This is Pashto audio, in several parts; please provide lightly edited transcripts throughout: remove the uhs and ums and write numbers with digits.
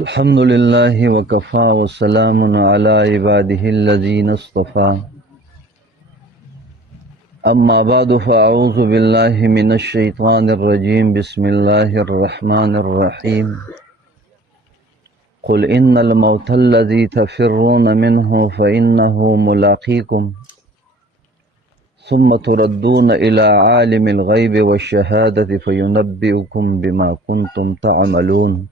الحمد لله وكفى وسلام على عباده الذين اصطفى أما بعد فأعوذ بالله من الشيطان الرجيم بسم الله الرحمن الرحيم قل إن الموت الذي تفرون منه فإنه ملاقيكم ثم تردون إلى عالم الغيب والشهادة فينبئكم بما كنتم تعملون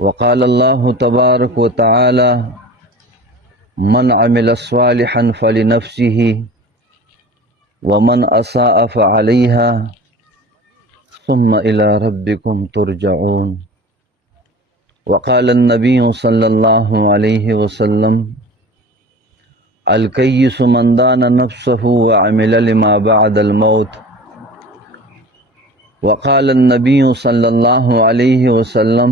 وقال الله تبارك وتعالى من عمل صالحا فلنفسه ومن أساء فعليها ثم إلى ربكم ترجعون وقال النبي صلى الله عليه وسلم الكيس من دان نفسه وعمل لما بعد الموت وقال النبي صلى الله عليه وسلم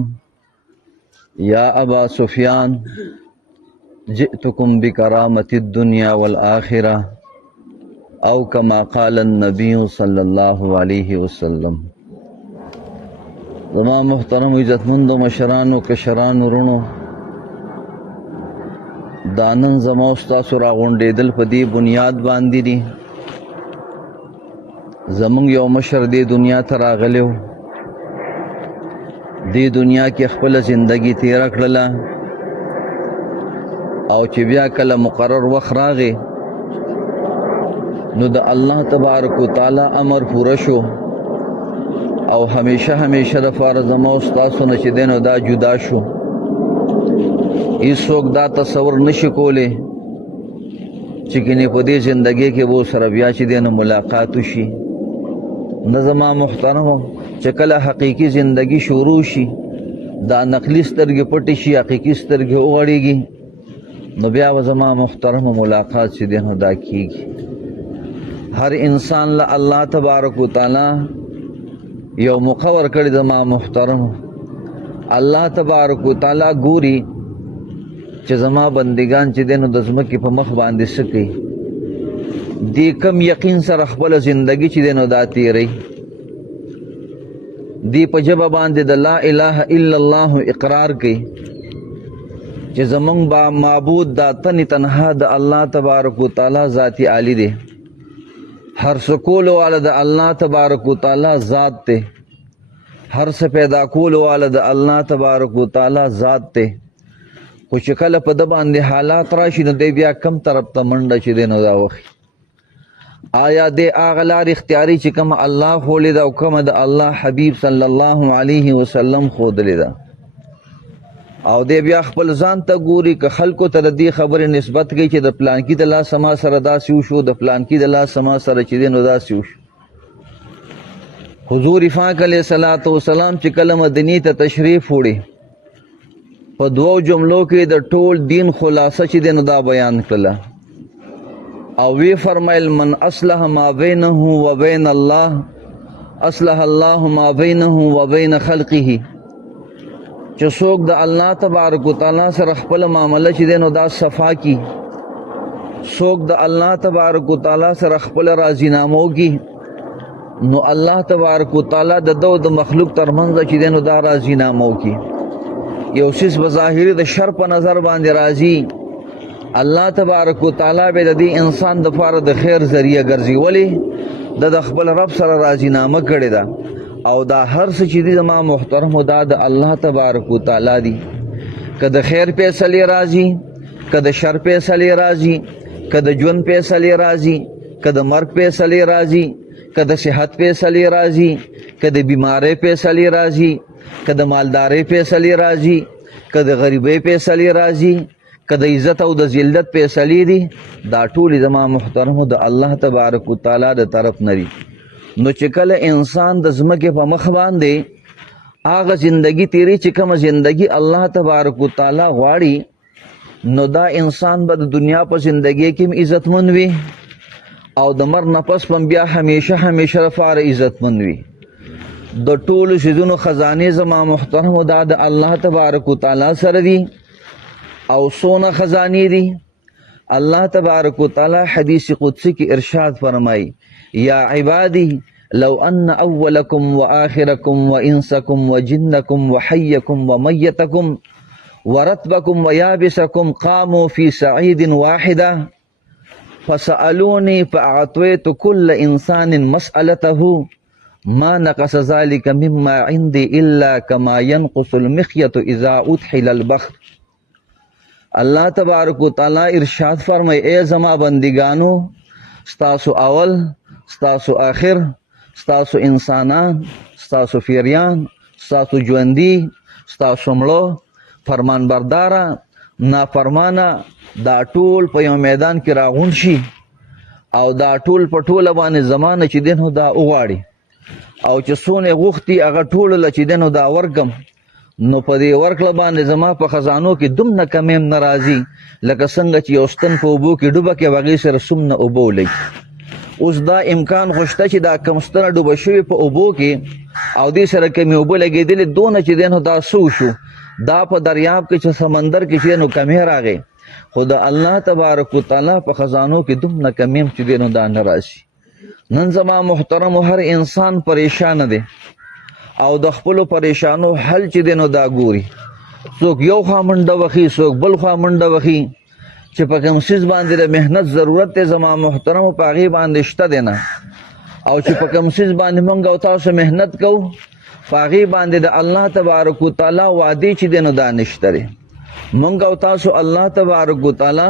يا أبا سفيان جئتكم بكرامة الدنيا والآخرة او كما قال النبي صلی اللہ علیہ وسلم. زما محترم عزتمندو مشرانو کشرانو رونو، دانن زما استاسو راغونډېدل په دې بنیاد باندې دي. زمونږ یو مشر دې دنیا ته راغلی و، دې دنیا کې خپله زندګي تېره کړله، او چې بیا کله مقرر وخت راغی نو د الله تبارک وتعالی امر پوره شو، او همیشه دپاره زما او ستاسو نه چې دی نو دا جدا شو. هېڅوک دا تصور نشي کولی چې کنې په دې زندګۍ کې به سره بیا چې دی نو ملاقات وشي. نه زما محترمو، چې کله حقیقي زندگی شروع شي، دا نقلي سترګې پټې شي، حقیقي سترګې وغړېږي، نو بیا به زما محترمو ملاقات چې دی نو دا کېږي. هر انسان له الله تبارک وتعالی یو موقع ورکړې ده. ما محترمو، الله تبارک وتعالی ګوري چې زما بندگان چې دی نو د ځمکې په مخ باندې څه کوي، دې کم یقین سره خپله زندګي چې دی نو دا تېروي، دې په ژبه باندې د لا اله الا الله اقرار کوي چې زمونږ با معبود دا تن تنها د الله تبارک وتعالی ذات عالی دی. هر څه کولو والا د الله تبارک وتعالی ذات دی، هر څه پیدا کولو والا د الله تبارک وتعالی ذات دی. خو چې کله په ده باندې حالات راشي نو دی بیا کم طرف ته منډه چې دی نو دا وخي. آیا دی هغه لار اختیاري چې کومه الله ښولې ده او کومه د الله حبیب صلی الله علیه وسلم ښودلې ده، او دی بیا خپل ځان ته ګوري که خلکو ته د دې خبرې نسبت کوي چې د پلانکي د لاسه ما سره داسې وشو، د پلانکي د لاسه ما سره چې دی نو داسې وشو. حضور پاک علیه صلات وسلام چې کله مدینې ته تشریف وړي، په دوو جملو کې د ټول دین خلاصه چې دی نو دا بیان کړله، او وی فرمایل من اصلح ما بینه و بین الله اصلح الله ما بینه و بین خلقه. چې څوک د الله تبارک وتعالی سره خپل معامله چې دی نو دا صفا کی، څوک د الله تبارک وتعالی سره خپل راضینامه وکړي، نو الله تبارک وتعالی د ده د مخلوق ترمنځ چې دی نو دا راضینامه وکړي. یو څیز به ظاهري د شر په نظر باندې راځي، الله تبارک وتعالی به د دې انسان دپاره د خیر ذریعه ګرځي، ولې د خپل رب سره راضینامه کړې ده. او دا هر څه چې دی زما محترمو دا د الله تبارک وتعالی دی. که د خیر فیصلې راځي، که د شر فیصلې راځي، که د ژوند فیصلې راځي، که د مرګ فیصلې راځي، که د صحت فیصلې راځي، که د بیمارۍ فیصلې راځي، که د مالدارۍ فیصلې راځي، که د غریبۍ فیصلې راځي، که د عزت او د ذلت فیصلې دي، دا ټولې زما محترمو د الله تبارک وتعالی د طرف نه دي. نو چې کله انسان د ځمکې په مخ باندې هغه زندگی تیری چې کومه زندگی الله تبارک وتعالی غواړي، نو دا انسان به د دنیا په زندگی کې هم عزتمند وي، او د مرګ نه پس هم بیا همیشه لپاره عزتمند وي. د ټولو څیزونو خزانې زما محترمو دا د الله تبارک وتعالی سره دي. او څونه خزانې دي، الله تبارک وتعالی حدیث قدسی کی ارشاد فرمائی یا عبادی لو ان اولکم واخرکم وانسکم وجنکم وحیکم ومیتکم ورتبکم ویابسکم قاموا فی سعید واحدہ فسألونی فأعطیت کل انسان مسألته ما نقص ذلك مما عندي الا كما ينقص المخيط اذا ادخل البحر. اللہ تبارک و تعالی ارشاد فرمائے اے زما بندگانو ستاسو اول ستاسو آخر ستاسو انسانان ستاسو فیریان ستاسو ژوندي ستاسو مړو فرمان بردارا نافرمانه دا ټول په یو میدان کې راغون شي او دا ټول په ټوله باندې زمانه چې دین دا وغواړي او چې څونه غوښتي هغه ټول له چې دین دا ورکم نو په دې ورکړه باندې زما په خزانو کې دومره کمیم ناراضي لکه څنګه چې یو ستن په اوبو کې ډوبه کې هغې سره څومره اوبه ولګي. اوس دا امکان خو شته چې دا کم ستنه ډوبه شوې په اوبو کې او دې سره کمې اوبه لګېدلې دونه چې دی نو دا څه وشو دا په دریاب کې چې سمندر کې چې نو کمې راغی خو د الله تبارک وتعالی په خزانو کې دومره کمیم چې دی نو دا نه راشي. نن زما محترم هر انسان پریشان دی او د خپلو پریشانو حل چې دی نو دا ګوري څوک یو خوا منډه وخي څوک بل خوا منډه وخي چې په کوم څیز باندې د محنت ضرورت دی زما محترمو په هغې باندې شته دی نه او چې په کوم څیز باندې موږ او تاسو محنت کوو په هغې باندې د الله تبارک وتعالی وعدې چې دی نو دا نشته دی. موږ او تاسو الله تبارک وتعالی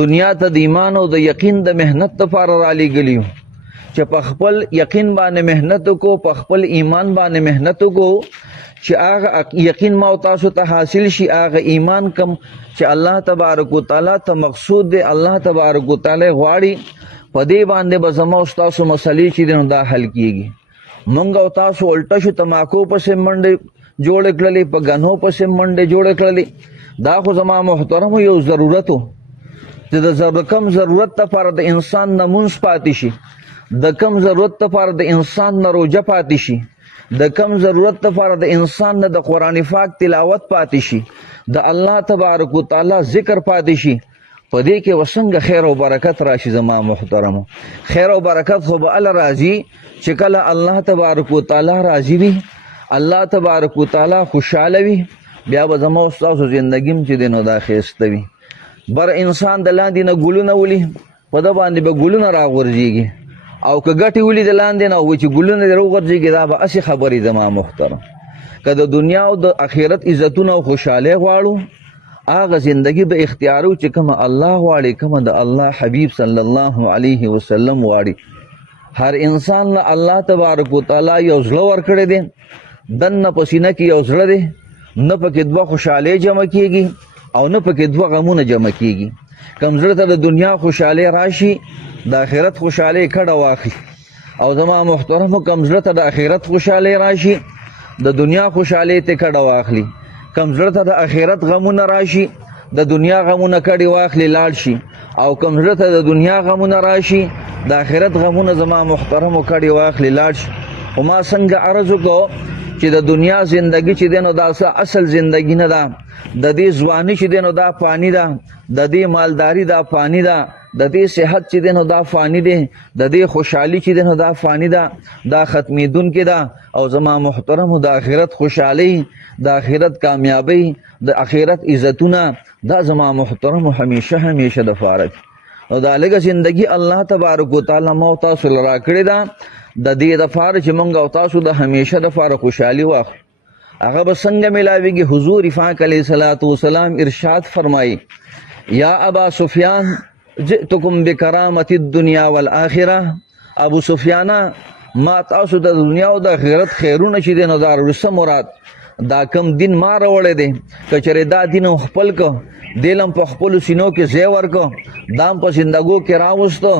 دنیا ته د ایمان او د یقین د محنت دپاره رالیږلي چې په خپل یقین باندې محنت وکړو په خپل ایمان باندې محنت وکړو چې هغه یقین ما او تاسو ته حاصل شي هغه ایمان کم چې الله تبارک وتعالی ته مقصود دی الله تبارک وتعالی غواړي په دې باندې به زما او تاسو مسلې چې دی نو دا حل کیږي. موږ او تاسو الټه شو تماکو پسې منډې جوړې کړلې په ګنو پسې منډې جوړې کړلې دا خو زما محترمو یو ضرورت و چې د کم ضرورت لپاره د انسان نه مونځ پاتې شي د کم ضرورت لپاره د انسان نه روژه پاتې شي د کم ضرورت لپاره د انسان نه د قرآن پاک تلاوت پاتې شي د الله تبارک وتعالی ذکر پاتې شي په دې کې وسنګ خیر او برکت راشي زما محترمو. خیر او برکت خو به الله راځي چې کله الله تبارک وتعالی راضي وي الله تبارک وتعالی خوشاله وي بیا به زما او ستاسو زندګي چې دی نو دا ښایسته وي. بر انسان د لاندې نه ګلونه ولي په ده باندې به ګلونه راغورځېږي او که ګټې ولي د لاندې نه و چې ګلونه دې راوغورځېږي دا به هسې خبرې زما محترم. که د دنیا او د آخرت عزتونه او خوشحالۍ غواړو هغه زندگی به اختیارو چې کومه الله غواړي کومه د الله حبیب صلی الله علیه وسلم غواړي. هر انسان له الله تبارک وتعالی یو زړه ورکړی دی دننه په سینه کې یو زړه دی نه پکې دوه خوشحالۍ جمع کېږي او نه پکې دوه غمونه جمع کېږي. کم زړه ته د دنیا خوشحالۍ راشي د آخرت خوشحالۍ کډه واخلي او زما محترمو کم زړه ته د آخرت خوشحالۍ راشي د دنیا خوشحالۍ ته کډه واخلي. کم زړه ته د آخرت غمونه راشي د دنیا غمونه کډې واخلي لاړ شي او کم زړه ته د دنیا غمونه راشي د آخرت غمونه زما محترمو کډې واخلي لاړ شي. خو ما څنګه عرض وکړو چې د دنیا زندگی چې دی نو دا اصل زندگی نه ده د دې ځواني چې دی نو دا فانی ده د دې مالداری دا فانی ده د دې صحت چې دی نو دا فانی دی د دې خوشحالي چې دی نو دا فانی ده دا ختمیدونکې ده او زما محترمو د آخرت خوشحالي د آخرت کامیابی د آخرت عزتونه دا زما محترمو همیشه د فارق او دا لږه زندگی الله تبارک وتعالی ما او تاسو له راکړې ده د دې دپاره چې موږ او تاسو د همیشه دپاره خوشحالي واخلو. هغه به څنګه میلاویږي حضور پاک علیه الصلاة والسلام ارشاد فرمایي یا ابا سفیان جئتکم بکرامت الدنیا والآخره. ابو سفیانه ما تاسو د دنیا او د آخرت خیرونه چې دی نو دا وروسته مراد دا کم دین ما راوړی دی که چېرې دا دین خپل که دیلم په خپلو سینو کې ځای ورکو دام په زندګو کې راوستو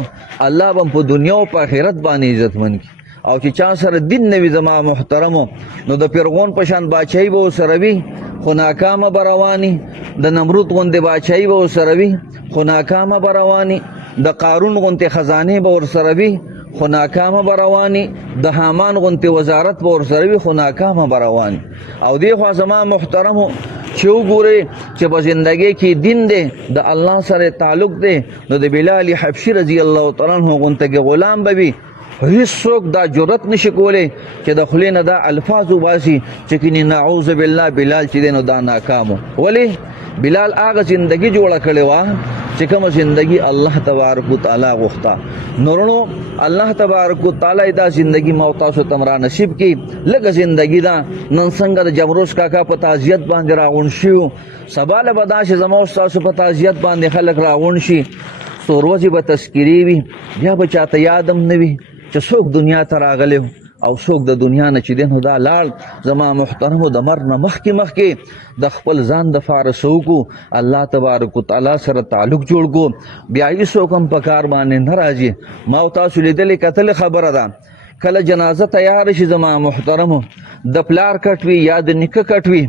الله به په دنیا او په آخرت باندې عزتمند کړي. او چې چا سره دین نه وي زما محترمو نو د فرعون په شان باچایي به ورسره وي خو ناکامه به رواني د نمرود غوندې باچایي به ورسره وي خو ناکامه به رواني د قارون غوندې خزانې به ورسره وي خو ناکامه به رواني د حامان غوندې وزارت به ورسره وي خو ناکامه به رواني. او دې خوا زما محترمو چې وګورئ چې په زندګۍ کې دین دی د الله سره تعلق دی نو د بلال حبشي رضی الله تعالی عنه غوندې غلام به وي هیڅوک دا جرأت نشي کولی چې د خولې نه دا الفاظ وباسي چې کینې نعوذ بالله بلال چې دی نو دا ناکامو. ولې بلال هغه زندگی جوړه کړې وه چې کومه زندگی الله تبارک وتعالی غوښته. نورونو الله تبارک وتعالی دا زندگی ما او تاسو ته را نصیب کړي. لږه زندگی دا نن څنګه د جمروز کاکا په تعزیت باندې راغونډ شو، سبا له به داسې زما او ستاسو په تعزیت باندې خلک راغونډ شي، څو ورځې به تذکیرې وي، بیا به چاته یاد هم نه وي چې څوک دنیا ته راغلی او څوک د دنیا نه چې دی نو دا لاړ. زما محترمو د مرګ نه مخکې د خپل ځان دپاره څه وکړو، الله تبارک وتعالی سره تعلق جوړ کړو. بیا هېڅوک هم په کار باندې نه راځي. ما او تاسو لیدلې کتلې خبره ده، کله جنازه تیار شي زما محترمو، د پلار کټ وي یا د نیکه کټ وي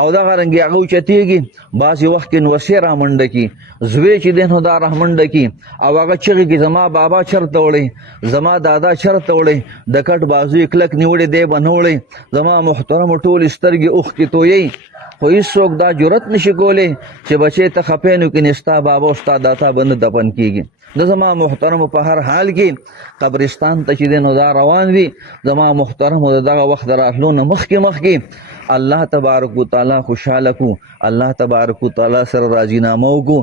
او دغه رنګې هغه اوچتېږي، بعضې وخت کې نوسې رامنډه کي، زوی چې دی نو دا رامنډه کي او هغه چغې کي زما بابا چرته وړی، زما دادا چرته وړی، د کټ بازو یې کلک نیوړی دی به نه وړی. زما محترمو ټولې سترګې اوښکې تویی، خو هېڅوک دا جرأت نشي کولی چې بچی ته خفې نو کینې ستا بابا او ستا داتا به نه دفن کېږي. د زما محترمو په هر حال کې قبرستان ته چې دی نو دا روان وي. زما محترمو د دغه وخت د راتلو نه مخکې الله تبارک وتعالی خوشحاله کو، الله تبارک وتعالی سره راضینامه وکړو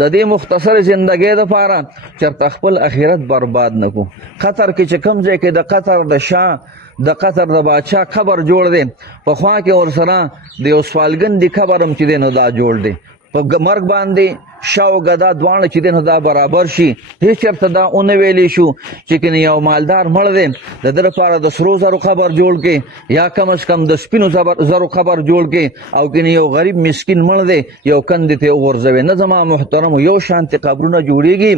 د دې مختصر زندګۍ دپاره چېرته خپل اخرت برباد نه کړو. قطر کې چې کوم ځای کې د قطر د شاه د قطر د بادشاه قبر جوړ دی، په خوا کې ورسره د یو سوالګندي قبر هم چې دی نو دا جوړ دی. په مرګ باندې شاه او ګدا دواړه چې دی نو دا برابر شي. هېڅ چېرته دا ونه ویلی شو چې کنې یو مالدار مړ دی د ده لپاره د سرو زرو قبر جوړ کړي یا کم از کم د سپینو زرو قبر جوړ کړي، او کنې یو غریب مسکین مړ دی یو کندې ته یې وغورځوي. نه زما محترمو یو شانتې قبرونه جوړېږي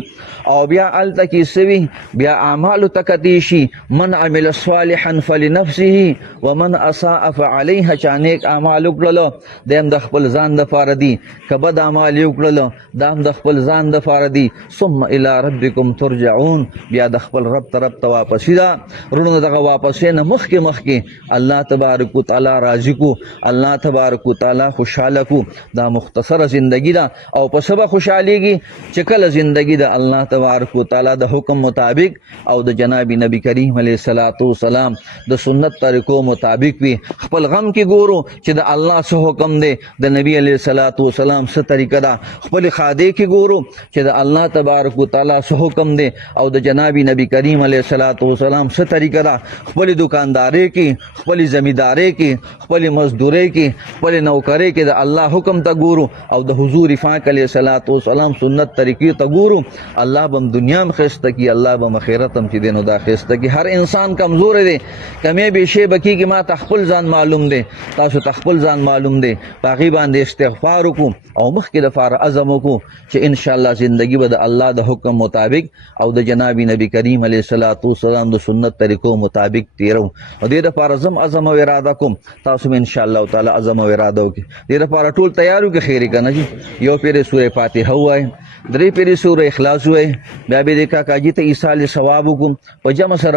او بیا هلته کې څه وي، بیا اعمالو ته کتې شي، من عمل صالحا فلنفسه ومن اساء فعلیها. چا نیک اعمال وکړلو دا هم د خپل ځان دپاره دي، که بد اعمال یې وکړلو دا هم د خپل ځان دپاره دي. ثم الی ربکم ترجعون، بیا د خپل رب طرف ته واپسي ده. وروڼو دغه واپسۍ نه مخکې الله تبارک وتعالی راضي کو، الله تبارک وتعالی خوشحاله کو. دا مختصره زندگی ده او په څه به خوشحالېږي چې کله زندگی د الله تبارک وتعالی د حکم مطابق او د جناب نبی کریم علیه الصلاۃ والسلام د سنت طریقو مطابق وي. خپل غم کې ګورو چې د الله څه حکم دی، د نبی علیه الصلاۃ والسلام څه طریقه ده. خپل خادې کې ګورو چې د الله تبارک وتعالی څه حکم دی او د جناب نبی کریم علیه الصلاۃ والسلام څه طریقه ده. خپل دکاندارۍ کې، خپل زمیندارۍ کې، خپل مزدورۍ کې، خپل نوکرۍ کې د الله حکم ته ګورو او د حضور پاک علیه الصلاۃ والسلام سنت طریقې ته ګورو. الله به دنیا هم ښایسته کړي، الله به آخرت هم چې دی نو دا ښایسته کړي. هر انسان کمزوری دی، کمی بیشی به کېږي. ما ته خپل ځان معلوم دی، تاسو ته خپل ځان معلوم دی. په هغې باندې استغفار وکړو او مخکې دپاره عزم وکړو چې انشاءالله زندگی به د الله د حکم مطابق او د جناب نبی کریم علیه الصلاۃ والسلام د سنت طریقو مطابق تیرو. او دې دپاره زم عزم او اراده کوم، تاسو هم انشاءالله تعالی عزم او اراده وکړئ. دې دپاره ټول تیار وو که خیر یې که نه جي. یو پېرې سورې فاتحه ووایئ، درې پېرې سورې اخلاص ووایئ، بیا به دې کاکاجي ته ایصال ثواب وکړو په جمع سره